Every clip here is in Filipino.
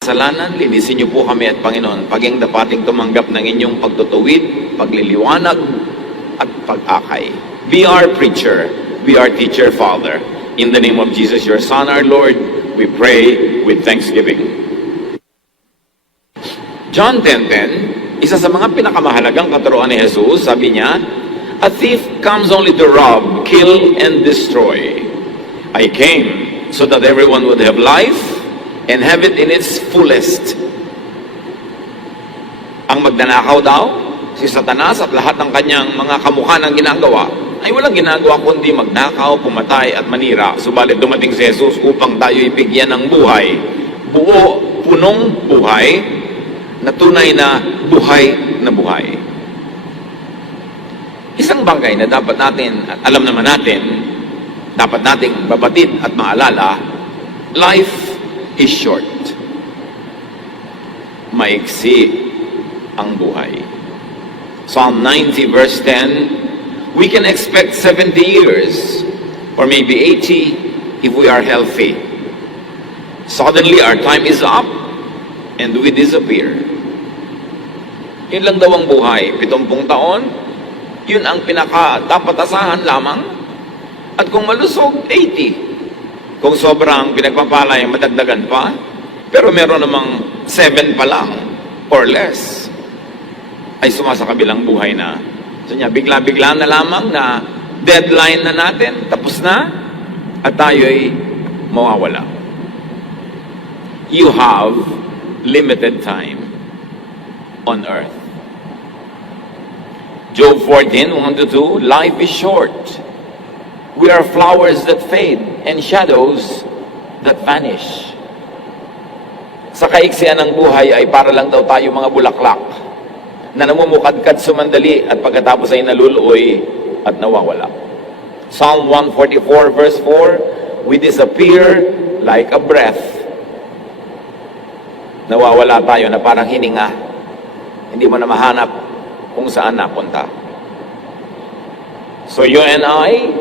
Kasalanan, linisin niyo po kami at Panginoon, paging dapating tumanggap ng inyong pagtutuwid, pagliliwanag, at pag-akay. Be our preacher, be our teacher, Father. In the name of Jesus, your Son, our Lord, we pray with thanksgiving. John 10:10, isa sa mga pinakamahalagang katuruan ni Jesus, sabi niya, a thief comes only to rob, kill, and destroy. I came so that everyone would have life and have it in its fullest. Ang magnanakaw daw, si Satanas at lahat ng kanyang mga kamukha ng ginagawa, ay walang ginagawa kundi magnakaw, pumatay at manira. Subalit dumating si Jesus upang tayo ibigyan ng buhay. Buo, punong buhay, na tunay na buhay na buhay. Isang bagay na dapat natin, at alam naman natin, dapat nating babatid at maalala, life is short. Maiksi ang buhay. Psalm 90 verse 10, we can expect 70 years or maybe 80 if we are healthy. Suddenly our time is up and we disappear. Yun lang daw ang buhay, 70 taon, yun ang dapat asahan lamang. At kung malusog, 80. Kung sobrang pinagpapalay, madagdagan pa. Pero meron namang 7 pa lang or less ay sumasakabilang buhay na. So niya, bigla-bigla na lamang na deadline na natin, tapos na, at tayo'y mawawala. You have limited time on earth. Job 14:1-2, life is short. We are flowers that fade and shadows that vanish. Sa kaiksian ng buhay ay para lang daw tayo mga bulaklak na namumukadkad sumandali at pagkatapos ay naluluoy at nawawala. Psalm 144 verse 4, we disappear like a breath. Nawawala tayo na parang hininga. Hindi mo na mahanap kung saan napunta. So you and I,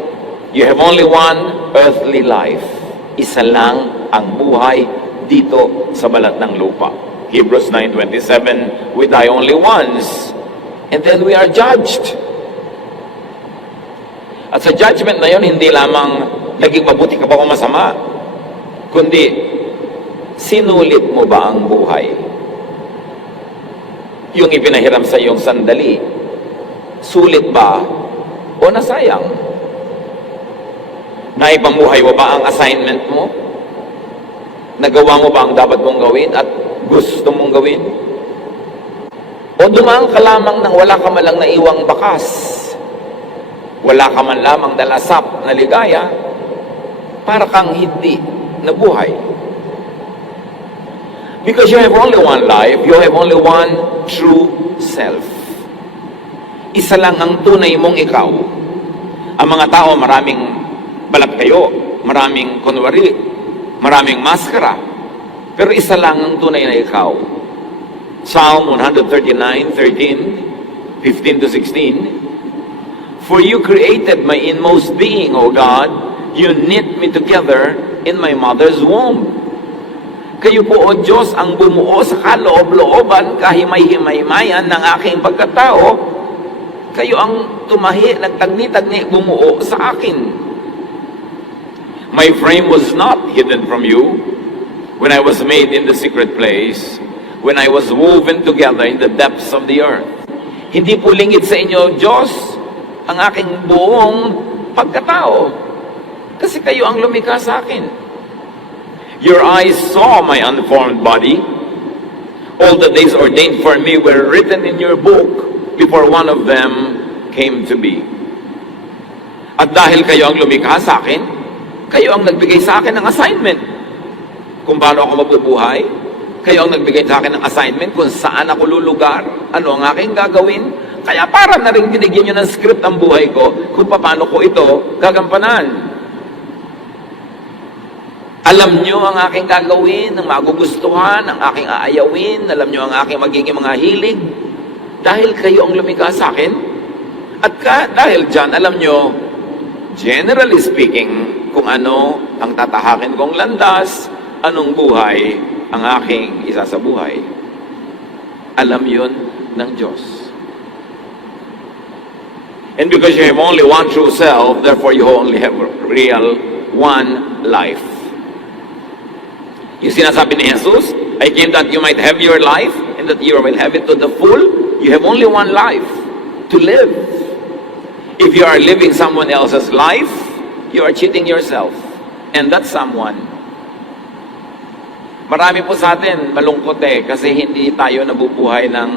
you have only one earthly life. Isa lang ang buhay dito sa balat ng lupa. Hebrews 9:27, we die only once, and then we are judged. At sa judgment na yun, hindi lamang naging mabuti ka ba o masama, kundi sinulit mo ba ang buhay? Yung ipinahiram sa iyong sandali, sulit ba o nasayang? Naipamuhay mo ba ang assignment mo? Nagawa mo ba ang dapat mong gawin at gusto mong gawin? O dumaan ka lamang nang wala ka man lang naiwang bakas? Wala ka man lamang dalasap na ligaya para kang hindi nabuhay? Because you have only one life, you have only one true self. Isa lang ang tunay mong ikaw. Ang mga tao, maraming balat kayo, maraming kunwari, maraming maskara, pero isa lang ang tunay na ikaw. Psalm 139:13, 15-16, for you created my inmost being, O God, you knit me together in my mother's womb. Kayo po, O Diyos, ang bumuo sa kaloob-looban, kahimay-himaymayan ng aking pagkatao. Kayo ang tumahi, nagtagni-tagni, bumuo sa akin. My frame was not hidden from you when I was made in the secret place, when I was woven together in the depths of the earth. Hindi po lingid sa inyo, Diyos, ang aking buong pagkatao. Kasi kayo ang lumikha sa akin. Your eyes saw my unformed body. All the days ordained for me were written in your book before one of them came to be. At dahil kayo ang lumikha sa akin, kayo ang nagbigay sa akin ng assignment kung paano ako mabubuhay. Kayo ang nagbigay sa akin ng assignment kung saan ako lulugar, ano ang aking gagawin. Kaya para na rin binigyan nyo ng script ang buhay ko kung paano ko ito gagampanan. Alam nyo ang aking gagawin, ang magugustuhan, ang aking aayawin. Alam nyo ang aking magiging mga hilig. Dahil kayo ang lumikha sa akin. At dahil dyan, alam nyo, generally speaking, kung ano ang tatahakin kong landas, anong buhay ang aking isasabuhay. Alam yun ng Diyos. And because you have only one true self, therefore you only have real one life. Yung sinasabi ni Jesus, I came that you might have your life and that you will have it to the full. You have only one life to live. If you are living someone else's life, you are cheating yourself. And that's someone. Marami po sa atin, malungkot kasi hindi tayo nabubuhay ng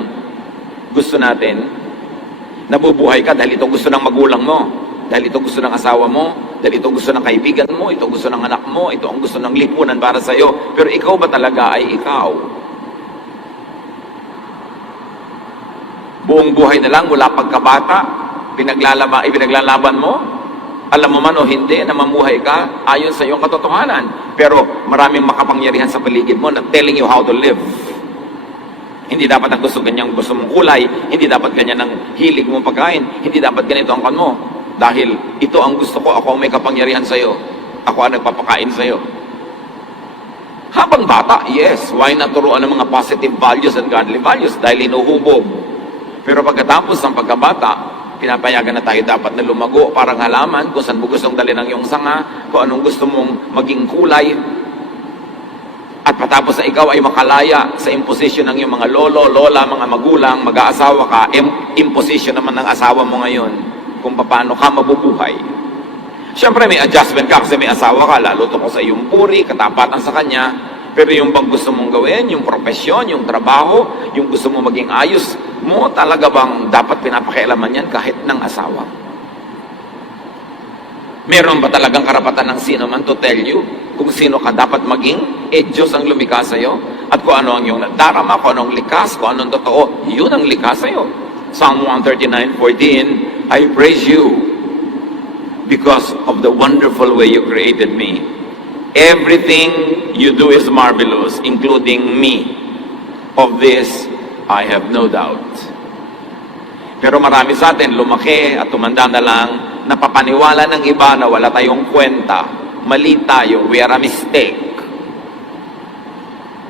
gusto natin. Nabubuhay ka dahil ito gusto ng magulang mo, dahil ito gusto ng asawa mo, dahil ito gusto ng kaibigan mo, ito gusto ng anak mo, ito ang gusto ng lipunan para sa iyo. Pero ikaw ba talaga ay ikaw? Buong buhay na lang mula pagkabata, pinaglalaban mo, alam mo man o hindi na mamuhay ka ayon sa iyong katotohanan. Pero maraming makapangyarihan sa paligid mo na telling you how to live. Hindi dapat ang gusto mong kulay, hindi dapat ganyan ang hilig mong pagkain, hindi dapat ganito ang kan mo. Dahil ito ang gusto ko, ako ang may kapangyarihan sa iyo. Ako ang nagpapakain sa iyo. Habang bata, yes, why not turuan ng mga positive values and godly values dahil inuhubog. Pero pagkatapos ng pagkabata, pinapayagan na tayo dapat na lumago, parang halaman, kung saan mo gustong dalhin ang iyong sanga, kung anong gusto mong maging kulay. At patapos na ikaw ay makalaya sa imposition ng iyong mga lolo, lola, mga magulang, mag-aasawa ka, imposition naman ng asawa mo ngayon kung paano ka mabubuhay. Siyempre may adjustment ka kasi may asawa ka, lalo to ko sa iyong puri, katapatan sa kanya. Pero yung bang gusto mong gawin, yung profesyon, yung trabaho, yung gusto mong maging ayos mo, talaga bang dapat pinapakialaman yan kahit ng asawa? Meron ba talagang karapatan ng sino man to tell you kung sino ka dapat maging? Diyos ang lumikha sa'yo. At kung ano ang iyong nadarama, kung anong likas, kung anong totoo, yun ang likha sa'yo. Psalm 139:14, I praise you because of the wonderful way you created me. Everything you do is marvelous, including me. Of this, I have no doubt. Pero marami sa atin, lumaki at tumanda na lang, napapaniwala ng iba na wala tayong kwenta, mali tayo, we are a mistake.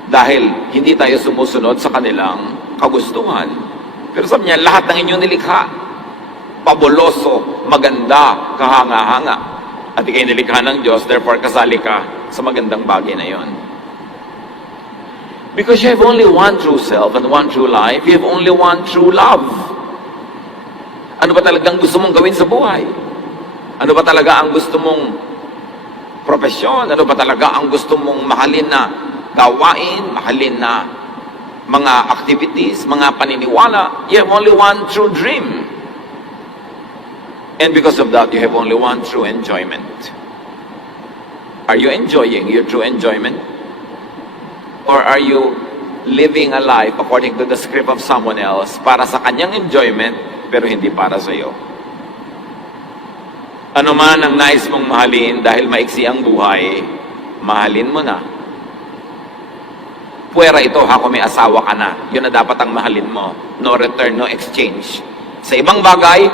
Dahil hindi tayo sumusunod sa kanilang kagustuhan. Pero sabi niya, lahat ng inyong nilikha, pabuloso, maganda, kahanga-hanga. At ikay nilikha ng Diyos, therefore kasali ka sa magandang bagay na yon. Because you have only one true self and one true life, you have only one true love. Ano ba talagang gusto mong gawin sa buhay? Ano ba talaga ang gusto mong profesyon? Ano ba talaga ang gusto mong mahalin na gawain, mahalin na mga activities, mga paniniwala? You have only one true dream. And because of that, you have only one true enjoyment. Are you enjoying your true enjoyment? Or are you living a life according to the script of someone else para sa kanyang enjoyment pero hindi para sa iyo? Ano man ang nais mong mahalin dahil maiksi ang buhay, mahalin mo na. Puwera ito, kung may asawa ka na, yun na dapat ang mahalin mo. No return, no exchange. Sa ibang bagay,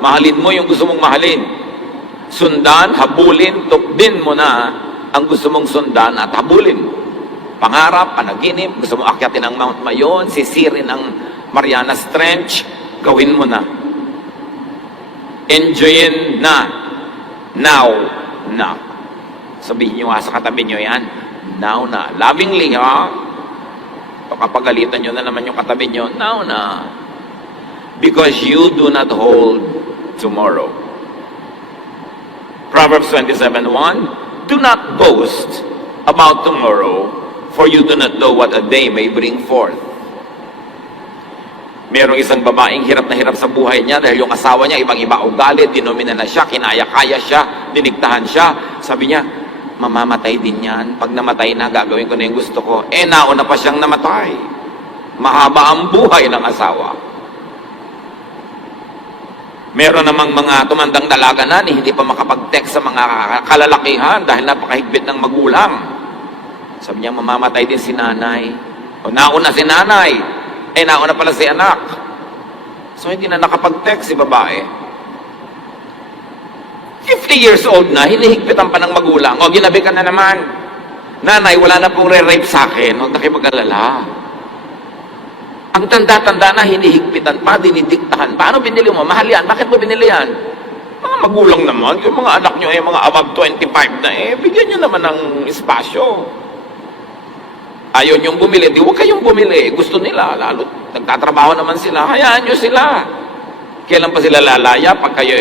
mahalin mo yung gusto mong mahalin. Sundan, habulin, tukdin mo na ang gusto mong sundan at habulin. Pangarap, panaginip, gusto mong akyatin ang Mount Mayon, sisirin ang Marianas Trench, gawin mo na. Enjoyin na. Now na. Sabihin nyo nga sa katabi nyo yan, now na. Lovingly, ha? Pakapagalitan nyo na naman yung katabi nyo, now na. Because you do not hold tomorrow. Proverbs 27:1, do not boast about tomorrow, for you do not know what a day may bring forth. Merong isang babaeng hirap na hirap sa buhay niya dahil yung asawa niya, ibang-iba ugali, dinomina na siya, kinaya-kaya siya, diniktahan siya. Sabi niya, mamamatay din yan. Pag namatay na, gagawin ko na yung gusto ko. Nauna pa siyang namatay. Mahaba ang buhay ng asawa. Meron namang mga tumandang dalaga na hindi pa makapag-text sa mga kalalakihan dahil napakahigpit ng magulang. Sabi niya, mamamatay din si nanay. O nauna si nanay. Nauna pala si anak. So hindi na nakapag-text si babae. 50 years old na, hinihigpitan pa ng magulang. O ginabi ka na naman. Nanay, wala na pong re-rape sa akin. Huwag na kayo mag-alala. Ang tanda-tanda na, hinihigpitan pa, dinidiktahan. Paano binili mo? Mahal yan. Bakit mo binili yan? Mga magulang naman, yung mga anak nyo mga above 25 na bigyan nyo naman ng espasyo. Ayaw nyong bumili, di huwag kayong bumili. Gusto nila, lalo nagtatrabaho naman sila, hayaan nyo sila. Kailan pa sila lalaya pag kayo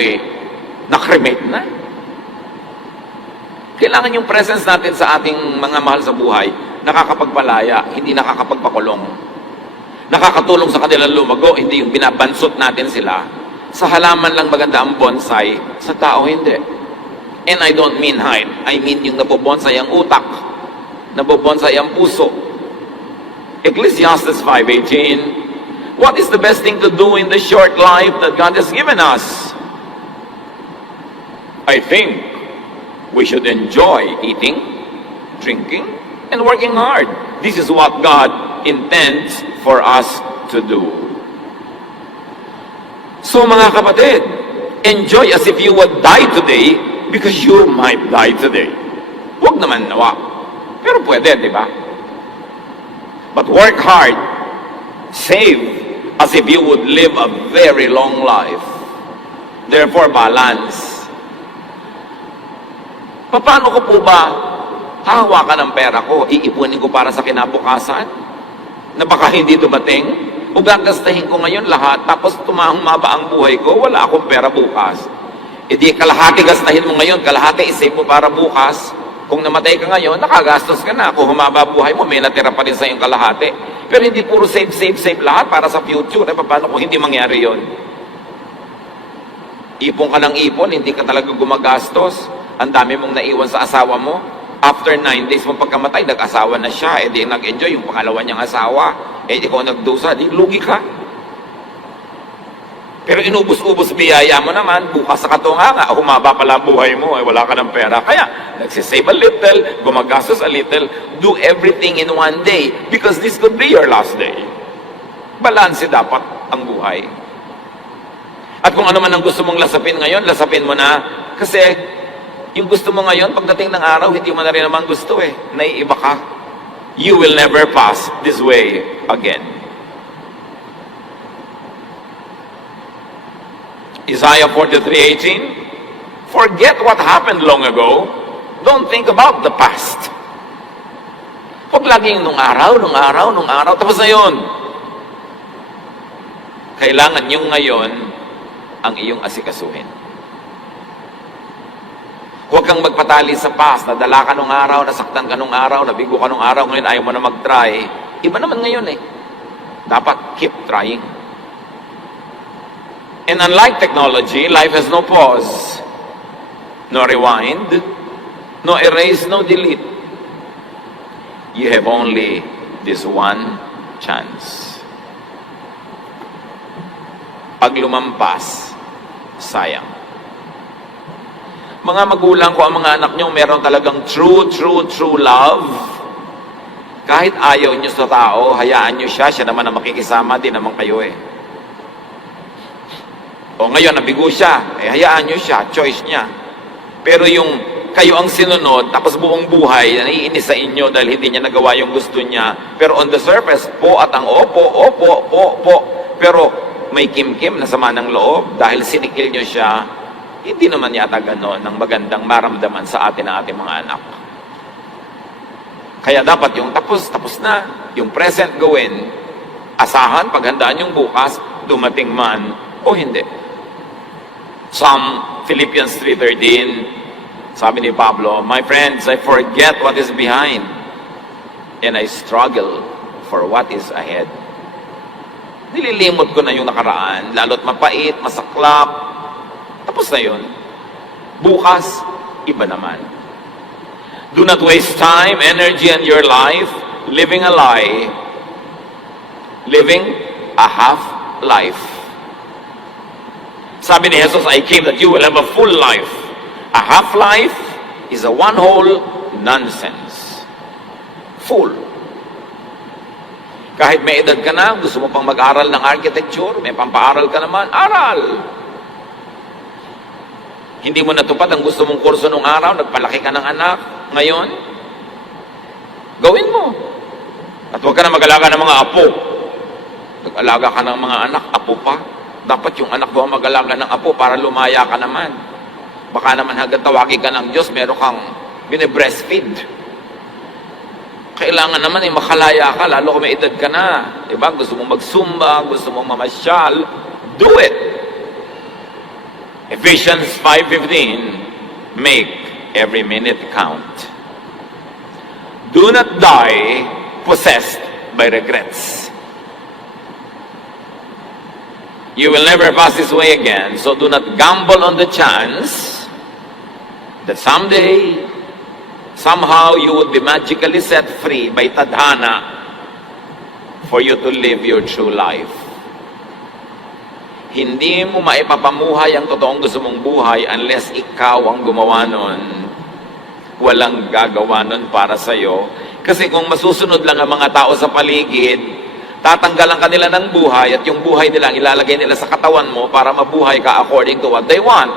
nakremate na? Kailangan yung presence natin sa ating mga mahal sa buhay, nakakapagpalaya, hindi nakakapagpakulong. Nakakatulong sa kanilang lumago, hindi yung binabansot natin sila. Sa halaman lang maganda ang bonsai, sa tao hindi. And I don't mean height, I mean yung nabobonsai ang utak, nabobonsai ang puso. Ecclesiastes 5:18, what is the best thing to do in the short life that God has given us? I think we should enjoy eating, drinking, and working hard. This is what God intends for us to do. So mga kapatid, enjoy as if you would die today because you might die today. Huwag naman nawa. Pero pwede, di ba? But work hard, save as if you would live a very long life. Therefore, balance. Paano ko po ba hahawakan ang pera ko? Iipunin ko para sa kinabukasan? Na baka hindi dumating? O gagastahin ko ngayon lahat, tapos tumahumaba ang buhay ko, wala akong pera bukas. E di kalahati gastahin mo ngayon, kalahati isave mo para bukas. Kung namatay ka ngayon, nakagastos ka na. Kung humaba buhay mo, may natira pa rin sa iyong kalahati. Pero hindi puro save, save, save lahat para sa future. Paano kung hindi mangyari yon? Ipon ka ng ipon, hindi ka talaga gumagastos. Ang dami mong naiwan sa asawa mo. After 9 days mo pagkamatay, nag-asawa na siya. Di nag-enjoy yung pangalawa niyang asawa. Di ko nagdusa, di lugi ka. Pero inubos-ubos biyaya mo naman, bukas sa katunganga, humaba pala ang buhay mo, wala ka ng pera. Kaya, nagsisave a little, gumagastos a little, do everything in one day, because this could be your last day. Balanse dapat ang buhay. At kung ano man ang gusto mong lasapin ngayon, lasapin mo na. Kasi, yung gusto mo ngayon, pagdating ng araw, hindi mo na rin naman gusto naiiba ka. You will never pass this way again. Isaiah 43:18, forget what happened long ago. Don't think about the past. Huwag laging nung araw, tapos na yun. Kailangan yung ngayon ang iyong asikasuhin. Huwag kang magpatali sa past, nadala ka nung araw, nasaktan ka nung araw, nabigo ka nung araw, ngayon ayaw mo na mag-try. Iba naman ngayon Dapat keep trying. And unlike technology, life has no pause, no rewind, no erase, no delete. You have only this one chance. Pag lumampas, sayang. Mga magulang ko, ang mga anak nyo, meron talagang true love. Kahit ayaw nyo sa tao, hayaan nyo siya naman ang makikisama, din naman kayo O ngayon, nabigo siya, hayaan nyo siya, choice niya. Pero yung kayo ang sinunod, tapos buong buhay, naiinis sa inyo dahil hindi niya nagawa yung gusto niya. Pero on the surface, po at ang opo. Pero may kim-kim na sama ng loob dahil sinikil nyo siya. Hindi naman yata ganon ang magandang maramdaman sa atin ng ating mga anak. Kaya dapat yung tapos na, yung present gawin, asahan, paghandaan yung bukas, dumating man o hindi. Philippians 3:13, sabi ni Pablo, my friends, I forget what is behind and I struggle for what is ahead. Nililimot ko na yung nakaraan, lalo't mapait, masaklap, tapos na yun. Bukas, iba naman. Do not waste time, energy, and your life living a lie, living a half life. Sabi ni Jesus, I came that you will have a full life. A half life is a one whole nonsense. Full. Kahit may edad ka na, gusto mo pang mag-aral ng architecture, may pampaaral ka naman, aral. Hindi mo natupad ang gusto mong kurso nung araw, nagpalaki ka ng anak, ngayon, Gawin mo. At huwag ka na mag-alaga ng mga apo. Nag-alaga ka ng mga anak, apo pa. Dapat yung anak mo mag-alaga ng apo para lumaya ka naman. Baka naman hanggang tawagin ka ng Diyos, meron kang bine-breastfeed. Kailangan naman makalaya ka, lalo kung may edad ka na. Diba? Gusto mong magsumba, gusto mong mamasyal, do it. Ephesians 5:15, make every minute count. Do not die possessed by regrets. You will never pass this way again, so do not gamble on the chance that someday, somehow you would be magically set free by tadhana for you to live your true life. Hindi mo maipapamuhay ang totoong gusto mong buhay unless ikaw ang gumawa nun. Walang gagawa nun para sa'yo. Kasi kung masusunod lang ang mga tao sa paligid, tatanggalan ka nila ng buhay at yung buhay nila ilalagay nila sa katawan mo para mabuhay ka according to what they want.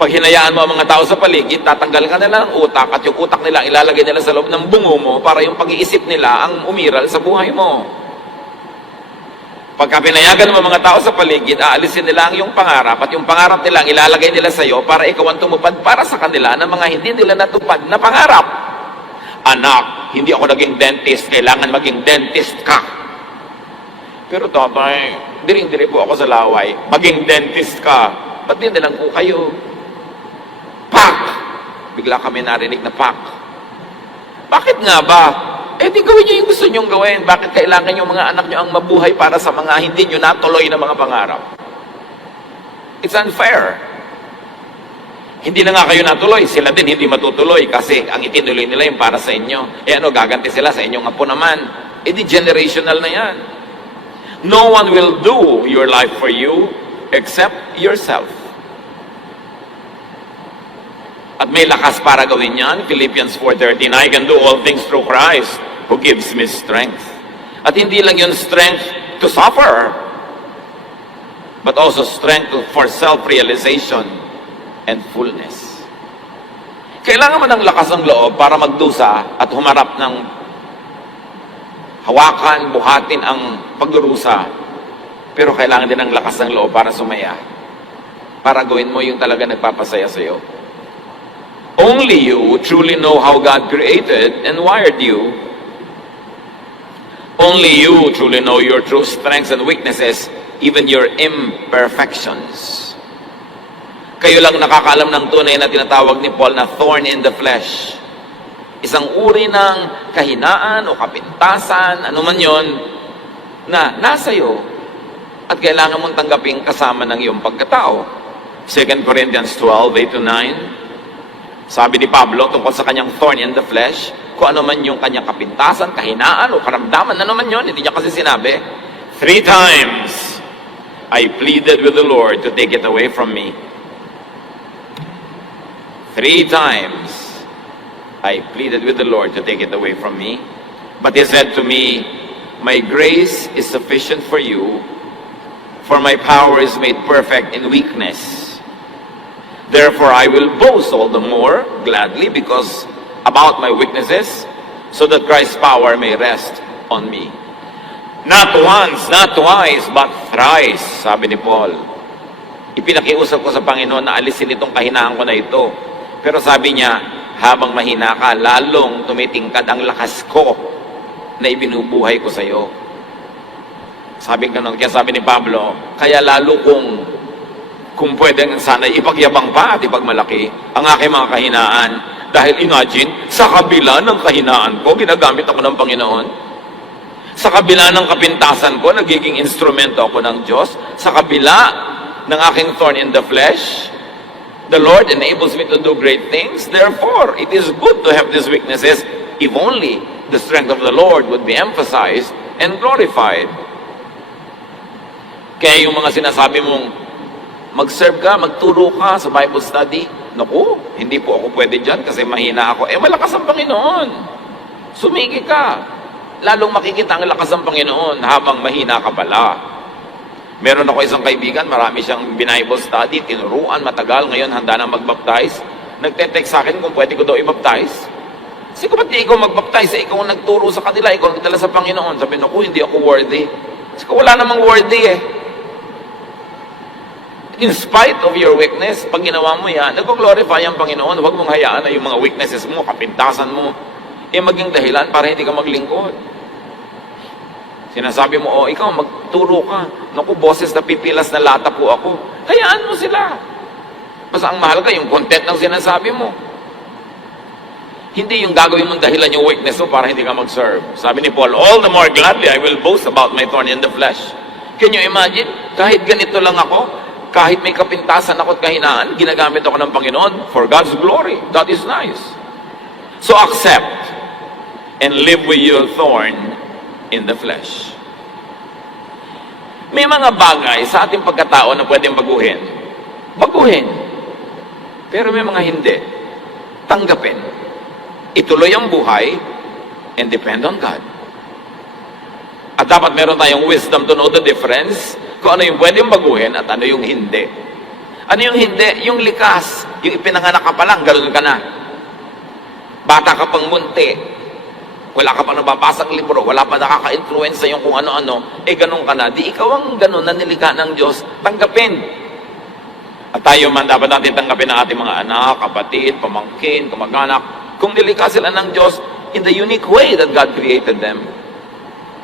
Pag hinayaan mo ang mga tao sa paligid, tatanggalan ka nila ng utak at yung utak nila ilalagay nila sa loob ng bungo mo para yung pag-iisip nila ang umiral sa buhay mo. Pagka pinayagan mo mga tao sa paligid, aalisin nila ang iyong pangarap at yung pangarap nila ang ilalagay nila sa iyo para ikaw ang tumupad para sa kanila ng mga hindi nila natupad na pangarap. Anak, hindi ako naging dentist, kailangan maging dentist ka. Pero tatay, diring-diri po ako sa laway, maging dentist ka. Ba't din nilang po kayo? Pak! Bigla kami narinig na pak. Bakit nga ba? Eh di gawin nyo yung gusto nyong gawin. Bakit kailangan yung mga anak nyo ang mabuhay para sa mga hindi nyo natuloy na mga pangarap? It's unfair. Hindi na nga kayo natuloy, sila din hindi matutuloy kasi ang itinuloy nila yung para sa inyo. Eh ano, gaganti sila sa inyong apo naman. Eh di generational na yan. No one will do your life for you except yourself. At may lakas para gawin yan. Philippians 4:13, I can do all things through Christ who gives me strength. At hindi lang yun strength to suffer, but also strength for self-realization and fullness. Kailangan mo ng lakas ng loob para magdusa at humarap ng hawakan, buhatin ang pagdurusa. Pero kailangan din ng lakas ng loob para sumaya. Para gawin mo yung talaga nagpapasaya sa iyo. Only you truly know how God created and wired you. Only you truly know your true strengths and weaknesses, even your imperfections. Kayo lang nakakaalam ng tunay na tinatawag ni Paul na thorn in the flesh. Isang uri ng kahinaan o kapintasan, ano man yon, na nasa iyo at kailangan mong tanggaping kasama ng iyong pagkatao. 2 Corinthians 12:8-9. Sabi ni Pablo tungkol sa kanyang thorn in the flesh, kung ano man yung kanyang kapintasan, kahinaan o karamdaman, ano man yun, hindi niya kasi sinabi. 3 times, I pleaded with the Lord to take it away from me. 3 times, I pleaded with the Lord to take it away from me. But He said to me, my grace is sufficient for you, for my power is made perfect in weakness. Therefore, I will boast all the more gladly because about my weaknesses, so that Christ's power may rest on me. Not once, not twice, but thrice, sabi ni Paul. Ipinakiusap ko sa Panginoon na alisin itong kahinaan ko na ito. Pero sabi niya, habang mahina ka, lalong tumitingkad ang lakas ko na ibinubuhay ko sa iyo. Sabi ganun, kaya sabi ni Pablo, kaya lalo kung pwedeng sana ipagyabang pa at ipagmalaki ang aking mga kahinaan. Dahil imagine, sa kabila ng kahinaan ko, ginagamit ako ng Panginoon. Sa kabila ng kapintasan ko, nagiging instrumento ako ng Diyos. Sa kabila ng aking thorn in the flesh, the Lord enables me to do great things. Therefore, it is good to have these weaknesses if only the strength of the Lord would be emphasized and glorified. Kaya yung mga sinasabi mong mag-serve ka, magturo ka sa Bible study. Naku, hindi po ako pwede dyan kasi mahina ako. Eh, malakas ang Panginoon. Sumigi ka. Lalong makikita ang lakas ng Panginoon habang mahina ka pala. Meron ako isang kaibigan, marami siyang Bible study, tinuruan, matagal. Ngayon, handa na mag-baptize. Nagte-text sa akin kung pwede ko daw i-baptize. Sige, ba't di ikaw magbaptize? Ikaw ang nagturo sa kanila, ikaw ang nagdala sa Panginoon. Sabi, naku, hindi ako worthy. Sige, wala namang worthy eh. In spite of your weakness, pag ginawa mo yan, nag-glorify ang Panginoon. Huwag mong hayaan na yung mga weaknesses mo, kapintasan mo, maging dahilan para hindi ka maglingkod. Sinasabi mo, ikaw, magturo ka. Naku, boses na pipilas na lata po ako. Hayaan mo sila. Basta ang mahal ka, yung content ng sinasabi mo. Hindi yung gagawin mong dahilan yung weakness mo para hindi ka mag-serve. Sabi ni Paul, all the more gladly I will boast about my thorn in the flesh. Can you imagine? Kahit ganito lang ako, kahit may kapintasan ako at kahinaan, ginagamit ako ng Panginoon for God's glory. That is nice. So accept and live with your thorn in the flesh. May mga bagay sa ating pagkatao na pwedeng baguhin. Baguhin. Pero may mga hindi. Tanggapin. Ituloy ang buhay and depend on God. At dapat meron tayong wisdom to know the difference kung ano yung pwedeng baguhin at ano yung hindi. Ano yung hindi? Yung likas. Yung ipinanganak ka pa lang, ganoon ka na. Bata ka pang munti. Wala ka pa nababasang libro. Wala pa nakaka-influence sa yung kung ano-ano. Ganoon ka na. Di ikaw ang ganoon na nilikha ng Diyos. Tanggapin. At tayo man, dapat natin tanggapin ang ating mga anak, kapatid, pamangkin, kamag-anak. Kung nilikha sila ng Diyos in the unique way that God created them.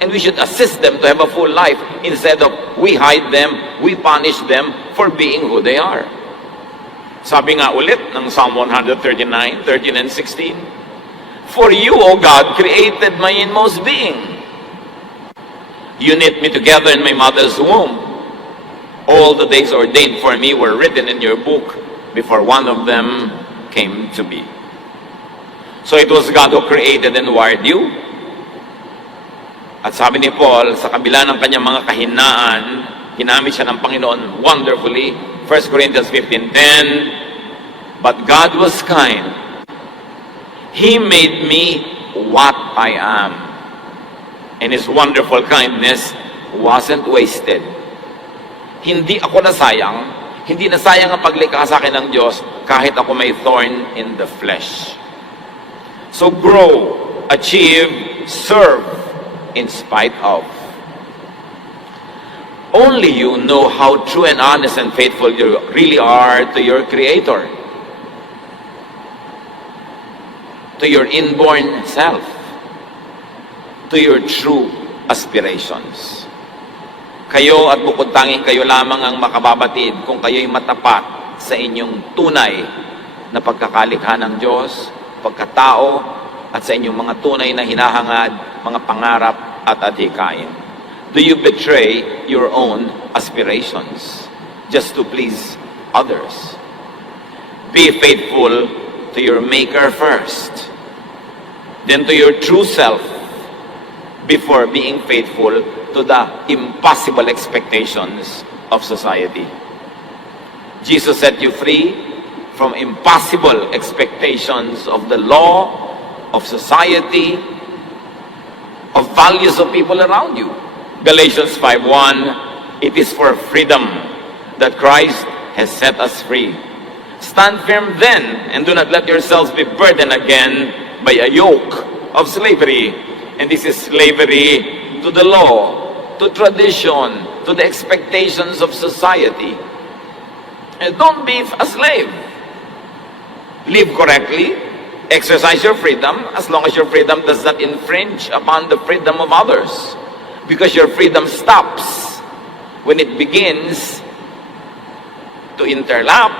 And we should assist them to have a full life instead of we hide them, we punish them for being who they are. Sabi nga ulit ng Psalm 139, 13 and 16, for you, O God, created my inmost being. You knit me together in my mother's womb. All the days ordained for me were written in your book before one of them came to be. So it was God who created and wired you. At sabi ni Paul, sa kabila ng kanyang mga kahinaan, ginamit siya ng Panginoon wonderfully. 1 Corinthians 15:10, but God was kind. He made me what I am. And His wonderful kindness wasn't wasted. Hindi ako nasayang, hindi nasayang ang paglikha sa akin ng Diyos kahit ako may thorn in the flesh. So grow, achieve, serve in spite of. Only you know how true and honest and faithful you really are to your Creator, to your inborn self, to your true aspirations. Kayo at bukod tanging kayo lamang ang makababatid kung kayo'y matapat sa inyong tunay na pagkakalikha ng Diyos, pagkatao, at sa inyong mga tunay na hinahangad, mga pangarap at adhikain. Do you betray your own aspirations just to please others? Be faithful to your Maker first, then to your true self, before being faithful to the impossible expectations of society. Jesus set you free from impossible expectations of the law, of society, of values of people around you. Galatians 5:1, it is for freedom that Christ has set us free. Stand firm then, and do not let yourselves be burdened again by a yoke of slavery. And this is slavery to the law, to tradition, to the expectations of society. And don't be a slave. Live correctly, exercise your freedom, as long as your freedom does not infringe upon the freedom of others. Because your freedom stops when it begins to interlap,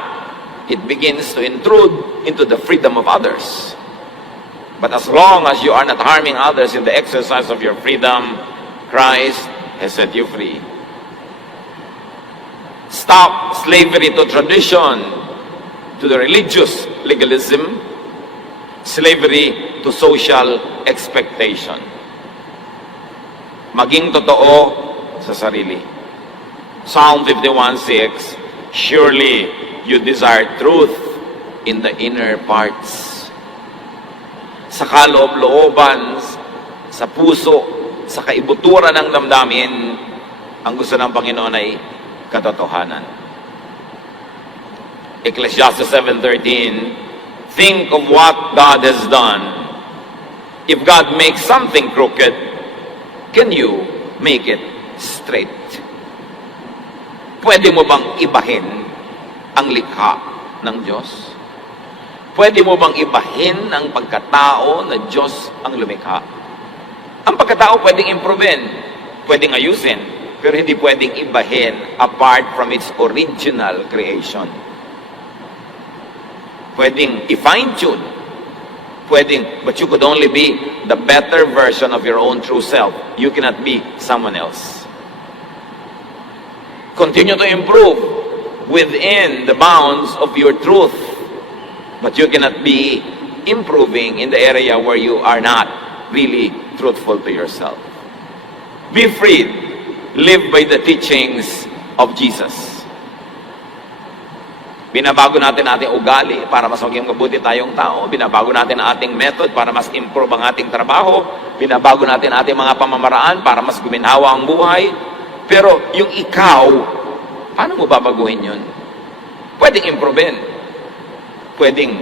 it begins to intrude into the freedom of others. But as long as you are not harming others in the exercise of your freedom, Christ has set you free. Stop slavery to tradition, to the religious legalism, slavery to social expectation. Maging totoo sa sarili. Psalm 51:6, surely you desire truth in the inner parts. Sa kaloob-looban, sa puso, sa kaibuturan ng damdamin, ang gusto ng Panginoon ay katotohanan. Ecclesiastes 7:13, think of what God has done If God makes something crooked, can you make it straight? Pwede mo bang ibahin ang likha ng Diyos? Pwede mo bang ibahin ang pagkatao na Diyos ang lumikha? Ang pagkatao pwedeng improvein, pwedeng ayusin, pero hindi pwedeng ibahin apart from its original creation. Pwedeng i-fine-tune, pwedeng, but you could only be the better version of your own true self. You cannot be someone else. Continue to improve within the bounds of your truth, but you cannot be improving in the area where you are not really truthful to yourself. Be freed. Live by the teachings of Jesus. Binabago natin ating ugali para mas maging mabuti tayong tao. Binabago natin ang ating method para mas improve ang ating trabaho. Binabago natin ang ating mga pamamaraan para mas guminhawa ang buhay. Pero yung ikaw, paano mo babaguhin yun? Pwedeng improvein. Pwedeng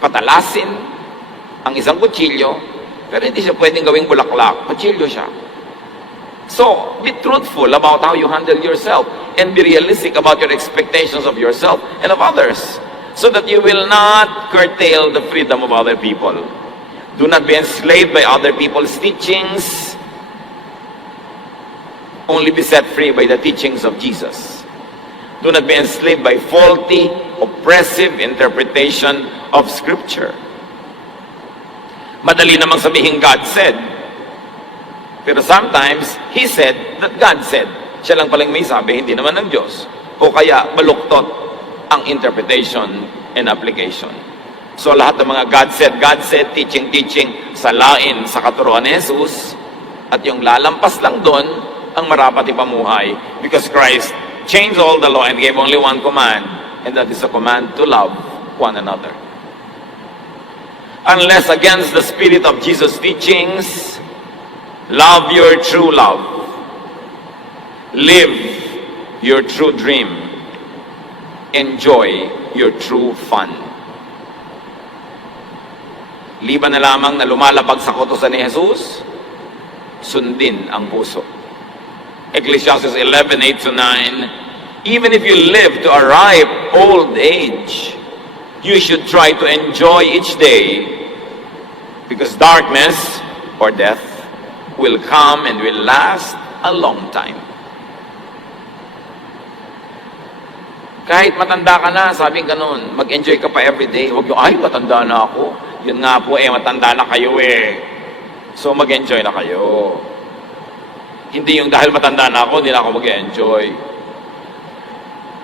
patalasin ang isang kutsilyo, pero hindi siya pwedeng gawing bulaklak. Kutsilyo siya. So, be truthful about how you handle yourself and be realistic about your expectations of yourself and of others so that you will not curtail the freedom of other people. Do not be enslaved by other people's teachings. Only be set free by the teachings of Jesus. Do not be enslaved by faulty, oppressive interpretation of Scripture. Madali namang sabihin God said. Pero sometimes, He said that God said. Siya lang palang may sabi, hindi naman ng Diyos. O kaya, baluktot ang interpretation and application. So lahat ng mga God said, teaching, salain sa katuruan ni Jesus, at yung lalampas lang doon, ang marapati pamuhay. Because Christ changed all the law and gave only one command, and that is a command to love one another. Unless against the spirit of Jesus' teachings, love your true love. Live your true dream. Enjoy your true fun. Liban na lamang na lumalabag sa kautusan ni Jesus, sundin ang puso. Ecclesiastes 11:8-9, even if you live to a ripe old age, you should try to enjoy each day, because darkness or death will come and will last a long time. Kahit matanda ka na, sabi ganun, mag-enjoy ka pa everyday. Huwag yung, ay, matanda na ako. Yun nga po, matanda na kayo So, mag-enjoy na kayo. Hindi yung dahil matanda na ako, hindi na ako mag-enjoy.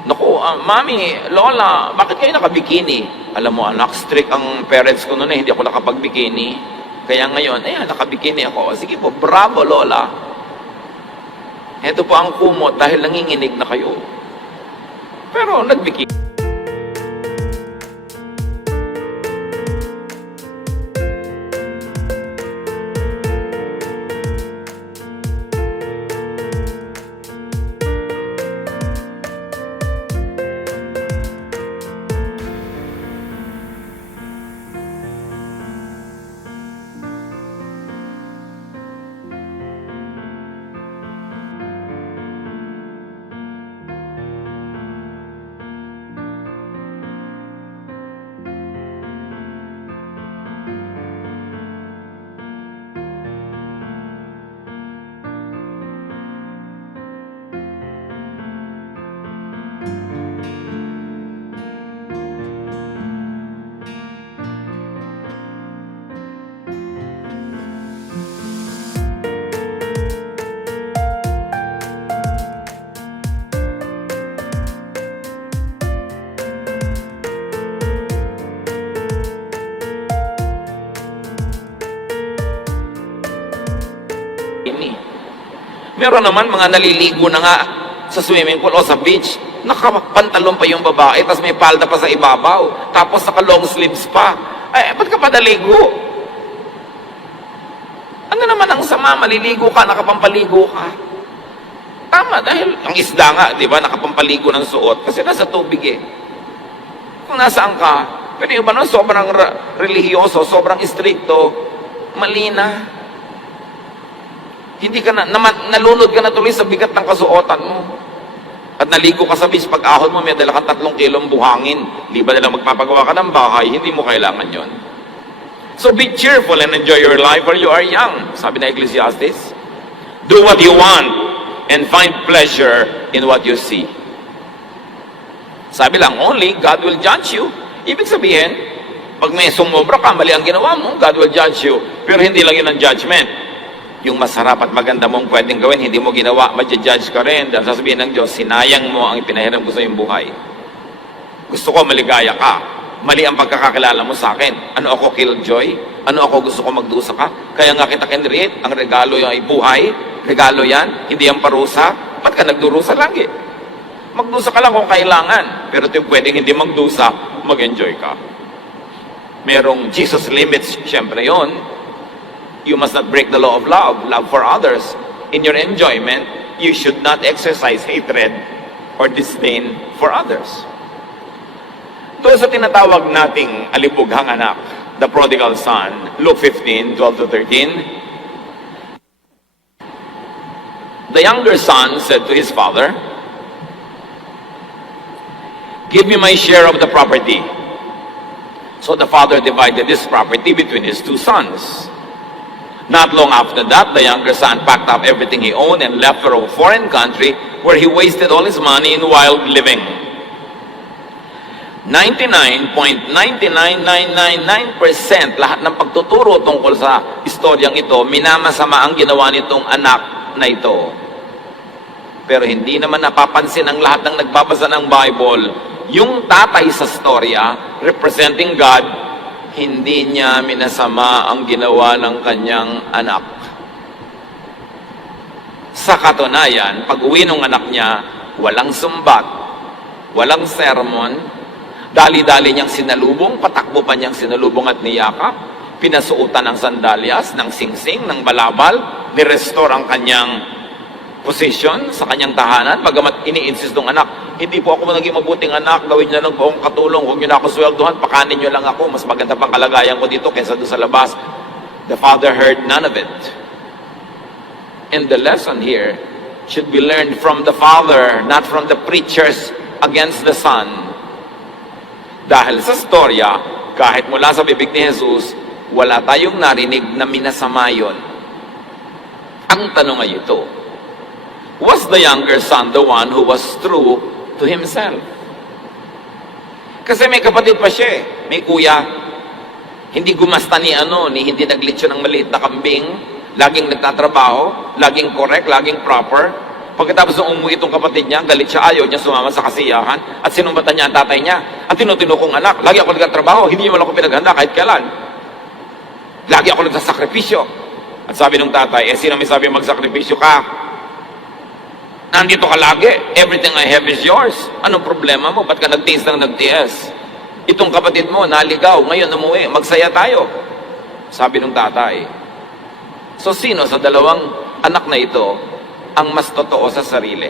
Naku, mami, lola, bakit kayo nakabikini? Alam mo, anak, strict ang parents ko noon hindi ako nakapag-bikini. Kaya ngayon, nakabikini ako. Sige po, bravo, lola. Ito po ang kumot dahil nanginginig na kayo. Pero nagbikini. Meron naman mga naliligo na nga sa swimming pool o sa beach. Nakapantalon pa yung babae, tapos may palda pa sa ibabaw, tapos naka-long sleeves pa. Ba't ka pa naligo? Ano naman ang sama? Maliligo ka, nakapampaligo ka. Tama, dahil ang isda nga, di ba, nakapampaligo ng suot kasi nasa tubig Kung nasaan ka, pero yung iba sobrang religyoso, sobrang stricto, mali na. Hindi ka nalunod ka na tuloy sa bigat ng kasuotan mo. At naligo ka sa beach, pag-ahon mo, may dala kang 3 kilong buhangin. Di ba nalang magpapagawa ka ng bahay, hindi mo kailangan yon. So be cheerful and enjoy your life while you are young. Sabi na Ecclesiastes. Do what you want and find pleasure in what you see. Sabi lang, only God will judge you. Ibig sabihin, pag may sumobra ka, mali ang ginawa mo, God will judge you. Pero hindi lang yun ang judgment. Yung masarap at maganda mong pwedeng gawin, hindi mo ginawa, ma-judge ka rin. Dahil sasabihin ng Diyos, sinayang mo ang ipinahiram ko sa iyong buhay. Gusto ko maligaya ka. Mali ang pagkakakilala mo sa akin. Ano ako, killjoy? Ano ako, gusto ko magdusa ka? Kaya nga kita kinreate, ang regalo yung ay buhay. Regalo yan, hindi ang parusa. Ba't ka nagdurusa lagi? Magdusa ka lang kung kailangan. Pero pwedeng hindi magdusa, mag-enjoy ka. Merong Jesus limits, syempre yon. You must not break the law of love for others. In your enjoyment, you should not exercise hatred or disdain for others. Doon sa tinatawag nating alibughang anak, the prodigal son, Luke 15:12-13, the younger son said to his father, "Give me my share of the property." So the father divided his property between his 2 sons. Not long after that, the younger son packed up everything he owned and left for a foreign country where he wasted all his money in wild living. 99.99999% lahat ng pagtuturo tungkol sa istoryang ito, minamasama ang ginawa nitong anak na ito. Pero hindi naman napapansin ang lahat ng nagbabasa ng Bible, yung tatay sa storya, representing God, hindi niya minasama ang ginawa ng kanyang anak. Sa katunayan, pag-uwi ng anak niya, walang sumbat, walang sermon, dali-dali niyang sinalubong, patakbo pa niyang sinalubong at niyakap, pinasuutan ng sandalyas, ng singsing, ng balabal, nirestore ang kanyang position sa kanyang tahanan, bagamat ini-insist ng anak, hindi po ako naging mabuting anak, gawin niyo lang po akong katulong, huwag niyo na ako sweldohan, pakanin niyo lang ako, mas maganda pang kalagayan ko dito kaysa doon sa labas. The father heard none of it. And the lesson here should be learned from the father, not from the preachers against the son. Dahil sa storya, kahit mula sa bibig ni Jesus, wala tayong narinig na minasama yun. Ang tanong ay ito, was the younger son the one who was true to himself? Kasi may kapatid pa siya, may kuya. Hindi gumasta ni hindi naglitsyo ng maliit na kambing, laging nagtatrabaho, laging correct, laging proper. Pagkatapos nung umuwi itong kapatid niya, galit siya, ayaw niya sumama sa kasiyahan, at sinumbatan niya ang tatay niya, at tinutino kong anak, lagi ako nagtatrabaho, hindi niyo ako pinaghanda kahit kailan. Lagi ako nagsasakripisyo. At sabi ng tatay, sino may sabi magsakripisyo ka? Nandito ka lagi. Everything I have is yours. Anong problema mo? Ba't ka nagtiis ng nagtiis? Itong kapatid mo, naligaw. Ngayon umuwi. Magsaya tayo. Sabi ng tatay. So sino sa dalawang anak na ito ang mas totoo sa sarili?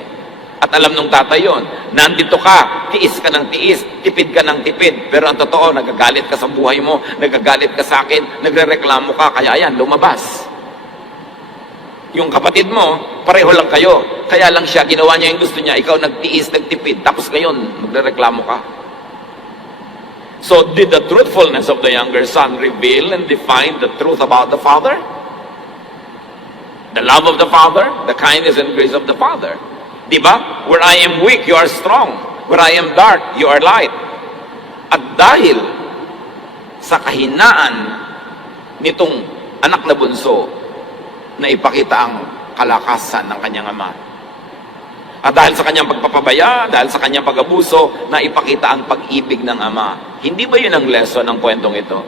At alam ng tatay yon, nandito ka, tiis ka ng tiis, tipid ka ng tipid. Pero ang totoo, nagagalit ka sa buhay mo, nagagalit ka sa akin, nagrereklamo ka, kaya yan, lumabas. Yung kapatid mo, pareho lang kayo. Kaya lang siya, ginawa niya yung gusto niya. Ikaw nagtiis, nagtipid. Tapos ngayon, magrereklamo ka. So, did the truthfulness of the younger son reveal and define the truth about the father? The love of the father, the kindness and grace of the father. Diba? Where I am weak, you are strong. Where I am dark, you are light. At dahil sa kahinaan nitong anak na bunso, na ipakita ang kalakasan ng kanyang ama. At dahil sa kanyang pagpapabaya, dahil sa kanyang pag-abuso, na ipakita ang pag-ibig ng ama. Hindi ba yun ang lesson ng kwentong ito?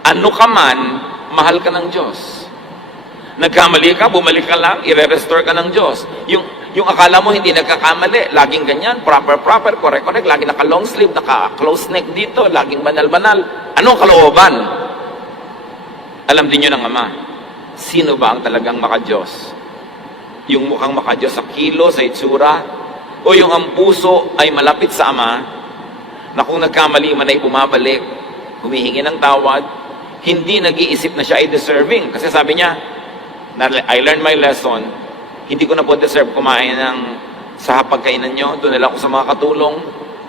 Ano ka man, mahal ka ng Diyos. Nagkamali ka, bumalik ka lang, i-restore ka ng Diyos. Yung akala mo hindi nagkakamali, laging ganyan, proper, correct, laging naka-long sleeve, naka-close neck dito, laging banal. Anong kalooban? Alam din yun ng ama. Sino ba ang talagang maka-Diyos? Yung mukhang maka-Diyos sa kilo, sa itsura, o yung ang puso ay malapit sa ama, na kung nagkamali man ay bumabalik, humihingi ng tawad, hindi nag-iisip na siya ay deserving. Kasi sabi niya, I learned my lesson, hindi ko na po deserve kumain ng sa pagkainan nyo, doon na lang ako sa mga katulong,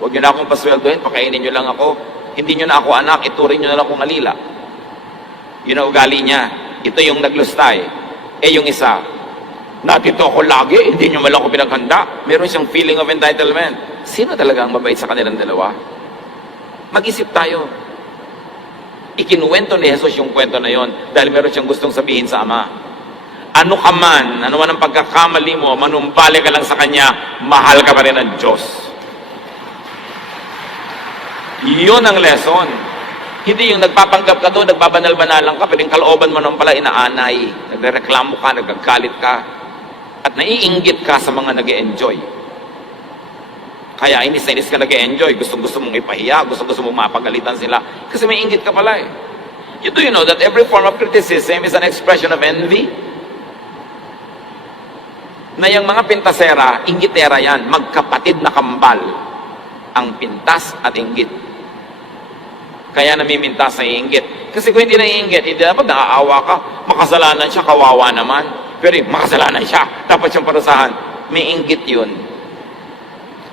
huwag nyo na akong pasweldohin, pakainin nyo lang ako, hindi nyo na ako anak, iturin nyo na lang akong alila. Yun ang ugali niya. Ito yung naglustay. Yung isa, natito ako lagi, hindi nyo malang ako pinaghanda. Meron siyang feeling of entitlement. Sino talaga ang mabait sa kanilang dalawa? Mag-isip tayo. Ikinuwento ni Jesus yung kwento na yon dahil meron siyang gustong sabihin sa Ama. Ano ka man, ano man ang pagkakamali mo, manumbalik ka lang sa Kanya, mahal ka pa rin ng Diyos. Yun ang lesson. Hindi yung nagpapanggap ka doon, nagbabanal-banalang ka, pero yung kalooban mo naman pala inaanay, nagreklamo ka, nagagalit ka, at naiinggit ka sa mga nag-e-enjoy. Kaya inis na inis ka nag-e-enjoy, gusto mong ipahiya, gusto mong mapagalitan sila, kasi may inggit ka pala eh. Do you know that every form of criticism is an expression of envy? Na yung mga pintasera, inggitera yan, magkapatid na kambal ang pintas at inggit. Kaya namimintas na iinggit. Kasi kung hindi na iinggit, hindi dapat naaawa ka, makasalanan siya, kawawa naman. Pero makasalanan siya, dapat siyang parusahan. May inggit yun.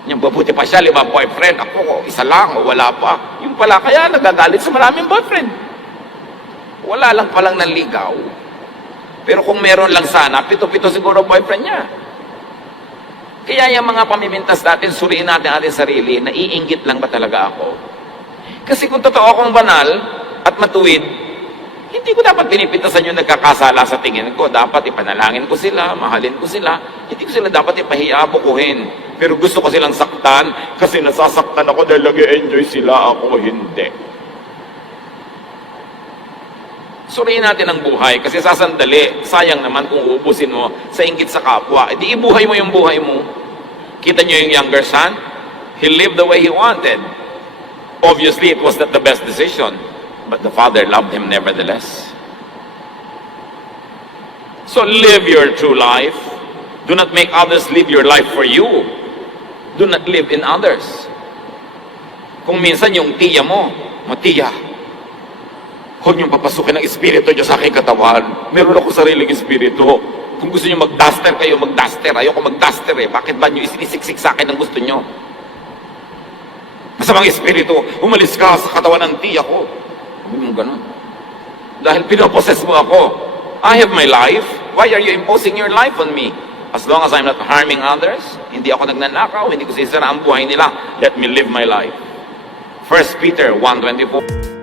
Yung babuti pa siya, 5 boyfriend, ako, isa lang, o wala pa. Yung pala, kaya nagagalit sa maraming boyfriend. Wala lang palang nanligaw. Pero kung meron lang sana, 7 siguro boyfriend niya. Kaya yung mga pamimintas natin, suriin natin ating sarili, naiinggit lang ba talaga ako? Kasi kung totoo akong banal at matuwid, hindi ko dapat pinipintasan yung nagkakasala sa tingin ko. Dapat ipanalangin ko sila, mahalin ko sila. Hindi ko sila dapat ipahiya, bukuhin. Pero gusto ko silang saktan kasi nasasaktan ako dahil nag-enjoy sila, ako hindi. Suriin natin ang buhay kasi sasandali, sayang naman kung uubusin mo sa inggit sa kapwa. Di ibuhay mo yung buhay mo. Kita niyo yung younger son? He lived the way he wanted. Obviously, it was not the best decision, but the father loved him nevertheless. So live your true life. Do not make others live your life for you. Do not live in others. Kung minsan yung tiya mo, tiya, huwag niyong papasukin ang espiritu niyo sa aking katawan. Meron ako sariling espiritu. Kung gusto niyo mag-duster kayo, mag-duster. Ayoko mag-duster eh. Bakit ba niyo isinisiksik sa akin ang gusto niyo? Masamang espiritu, umalis ka sa katawan ng tiya ko. Huwag mong ganun. Dahil pinoposes mo ako. I have my life. Why are you imposing your life on me? As long as I'm not harming others, hindi ako nagnanakaw, hindi ko sisira ang buhay nila, let me live my life. 1 Peter 1:24.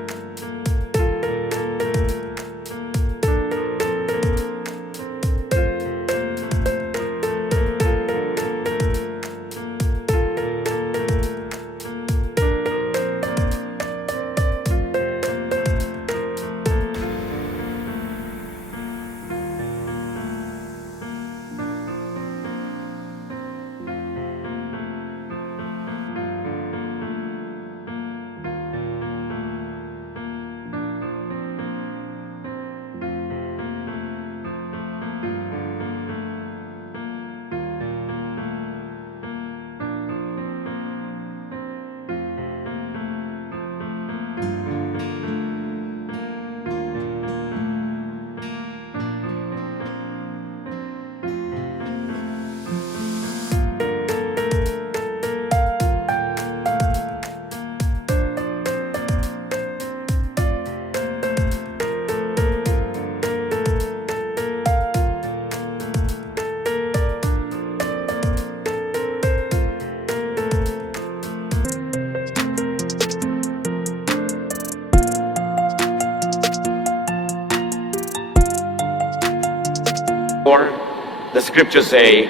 The scriptures say,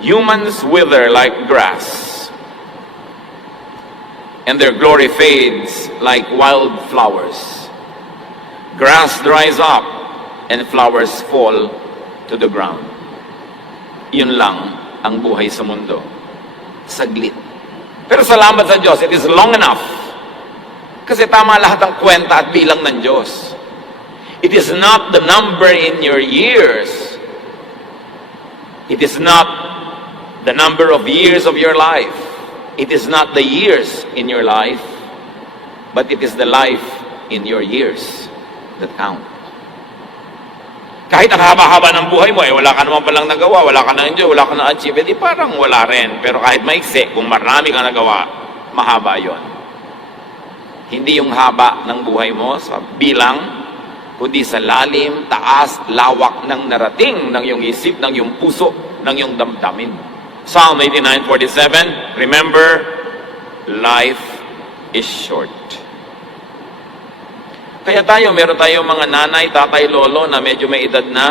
humans wither like grass, and their glory fades like wildflowers. Grass dries up, and flowers fall to the ground. Yun lang ang buhay sa mundo. Saglit. Pero salamat sa Diyos, it is long enough. Kasi tama lahat ang kwenta at bilang ng Diyos. It is not the number in your years. It is not the number of years of your life. It is not the years in your life, but it is the life in your years. that count. Kahit ang haba-haba ng buhay mo, wala ka naman palang nagawa, wala ka na-enjoy, wala ka na-achieve, di parang wala rin. Pero kahit maiksi, kung marami ka nagawa, mahaba yon. Hindi yung haba ng buhay mo sa bilang, kundi sa lalim, taas, lawak ng narating ng iyong isip, ng iyong puso, ng iyong damdamin. Psalm 89:47, remember, life is short. Kaya meron tayong mga nanay, tatay, lolo na medyo may edad na,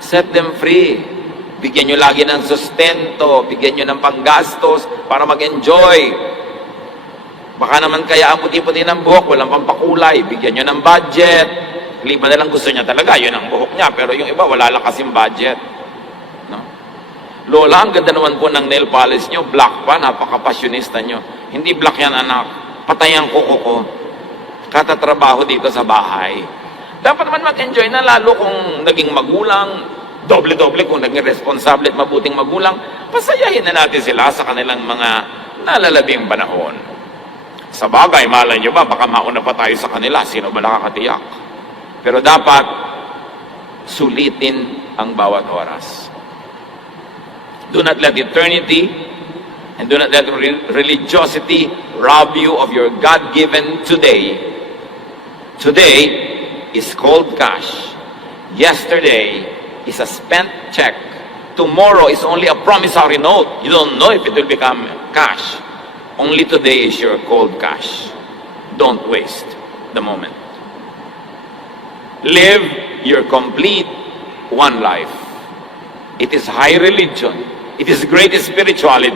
set them free. Bigyan nyo lagi ng sustento, bigyan nyo ng panggastos para mag-enjoy. Baka naman kaya ang puti-puti ng buhok, walang pampakulay, bigyan nyo ng budget. Liba na lang gusto niya talaga, yun ang buhok niya, pero yung iba wala lang kasing budget. No? Lola, ang ganda naman po ng nail polish nyo, black pa, napaka-passionista nyo. Hindi black yan anak, patay ang kuko ko. Katatrabaho dito sa bahay. Dapat naman mag-enjoy na, lalo kung naging magulang, doble-doble kung naging responsable at mabuting magulang, pasayahin na natin sila sa kanilang mga nalalabing panahon. Sa bagay, malay nyo ba, baka mauna pa tayo sa kanila, sino ba nakakatiyak? Pero dapat sulitin ang bawat oras. Do not let eternity and do not let religiosity rob you of your God-given today. Today is cold cash. Yesterday is a spent check. Tomorrow is only a promissory note. You don't know if it will become cash. Only today is your cold cash. Don't waste the moment. Live your complete one life. It is high religion. It is great spirituality.